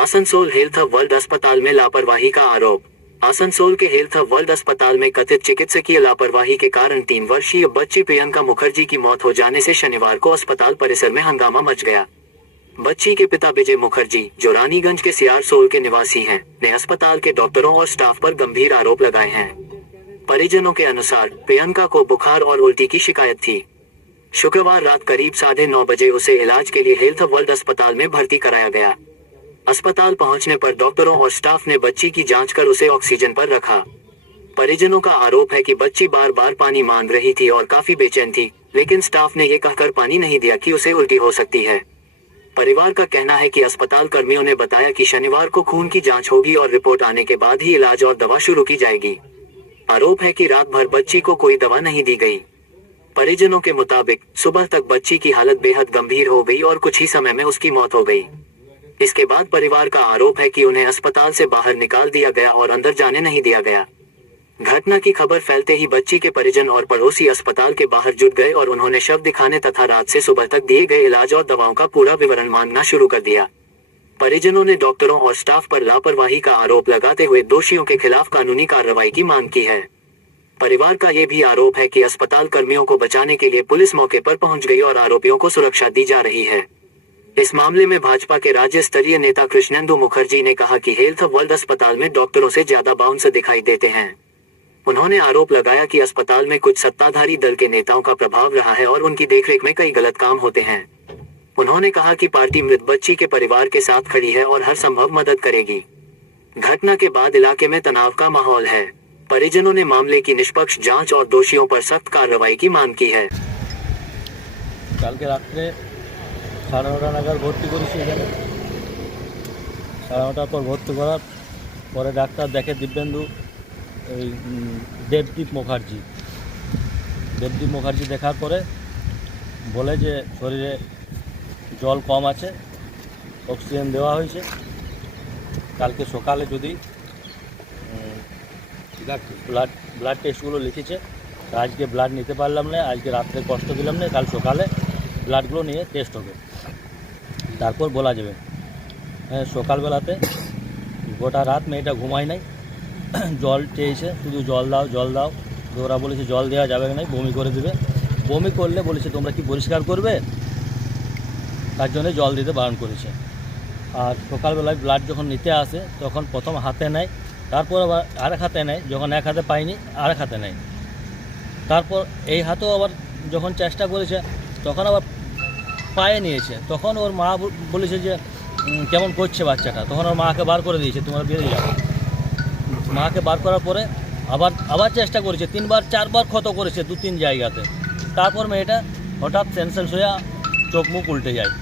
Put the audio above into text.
Asansol health world अस्पताल में लापरवाही का आरोप। आसनसोल के हेल्थ वर्ल्ड अस्पताल में कथित चिकित्सकीय लापरवाही के कारण 3 वर्षीय बच्ची प्रियंका मुखर्जी की मौत हो जाने से शनिवार को अस्पताल परिसर में हंगामा मच गया। बच्ची के पिता विजय मुखर्जी, जो रानीगंज के सियारसोल के निवासी हैं, ने अस्पताल के डॉक्टरों और स्टाफ पर गंभीर आरोप लगाए हैं। परिजनों के अनुसार प्रियंका को बुखार और उल्टी की शिकायत थी। शुक्रवार रात करीब 9:30 बजे उसे इलाज के लिए हेल्थ वर्ल्ड अस्पताल में भर्ती कराया गया। अस्पताल पहुंचने पर डॉक्टरों और स्टाफ ने बच्ची की जांच कर उसे ऑक्सीजन पर रखा। परिजनों का आरोप है कि बच्ची बार बार पानी मांग रही थी और काफी बेचैन थी, लेकिन स्टाफ ने ये कहकर पानी नहीं दिया कि उसे उल्टी हो सकती है। परिवार का कहना है कि अस्पताल कर्मियों ने बताया कि शनिवार को खून की जांच होगी और रिपोर्ट आने के बाद ही इलाज और दवा शुरू की जाएगी। आरोप है कि रात भर बच्ची को कोई दवा नहीं दी गई। परिजनों के मुताबिक सुबह तक बच्ची की हालत बेहद गंभीर हो गई और कुछ ही समय में उसकी मौत हो गई। इसके बाद परिवार का आरोप है कि उन्हें अस्पताल से बाहर निकाल दिया गया और अंदर जाने नहीं दिया गया। घटना की खबर फैलते ही बच्ची के परिजन और पड़ोसी अस्पताल के बाहर जुट गए और उन्होंने शव दिखाने तथा रात से सुबह तक दिए गए इलाज और दवाओं का पूरा विवरण मांगना शुरू कर दिया। परिजनों ने डॉक्टरों और स्टाफ पर लापरवाही का आरोप लगाते हुए दोषियों के खिलाफ कानूनी कार्रवाई की मांग की है। परिवार का यह भी आरोप है कि अस्पताल कर्मियों को बचाने के लिए पुलिस मौके पर पहुंच गई और आरोपियों को सुरक्षा दी जा रही है। इस मामले में भाजपा के राज्य स्तरीय नेता कृष्णेंदु मुखर्जी ने कहा कि हेल्थ वर्ल्ड अस्पताल में डॉक्टरों से ज्यादा बाउंसर दिखाई देते हैं। उन्होंने आरोप लगाया कि अस्पताल में कुछ सत्ताधारी दल के नेताओं का प्रभाव रहा है और उनकी देखरेख में कई गलत काम होते हैं। उन्होंने कहा कि पार्टी मृत बच्ची के परिवार के साथ खड़ी है और हर संभव मदद करेगी। घटना के बाद इलाके में तनाव का माहौल है। परिजनों ने मामले की निष्पक्ष जांच और दोषियों पर सख्त कार्रवाई की मांग की है। कल के रात्रे 9:30 नागाद भर्ती করেছি এখানে। 9:30 পর ভর্তি করার পরে ডাক্তার দেখে দিব্যেন্দু দেবদীপ মুখার্জি দেখার পরে বলে যে শরীরে জল কম আছে, অক্সিজেন দেওয়া হয়েছে। কালকে সকালে যদি ব্লাড টেস্টগুলো লিখেছে, আজকে ব্লাড নিতে পারলাম না, আজকে রাত্রে কষ্ট দিলাম না, কাল সকালে ব্লাডগুলো নিয়ে টেস্ট হবে, তারপর বলা যাবে। সকালবেলাতে গোটা রাত মেয়েটা ঘুমায় নাই, জল চেয়েছে, শুধু জল দাও। ওরা বলেছে জল দেওয়া যাবে না, বমি করে দেবে। বমি করলে বলেছে তোমরা কি পরিষ্কার করবে, তার জন্য জল দিতে বারণ করেছে। আর সকালবেলায় ব্লাড যখন নিতে আসে তখন প্রথম হাতে নেয়, তারপর আবার আরেক হাতে নেয়, যখন এক হাতে পায়নি আরেক হাতে নেয়। তারপর এই হাতেও আবার যখন চেষ্টা করেছে তখন আবার পায়ে নিয়েছে। তখন ওর মা বলেছে যে কেমন করছে বাচ্চাটা, তখন ওর মাকে বার করে দিয়েছে, তোমরা বেরিয়ে যাও। মাকে বার করার পরে আবার চেষ্টা করেছে, 3বার 4বার ক্ষত করেছে 2-3 জায়গাতে। তারপর মেয়েটা হঠাৎ সেন্সলেস হয়ে চোখ মুখ উল্টে যায়।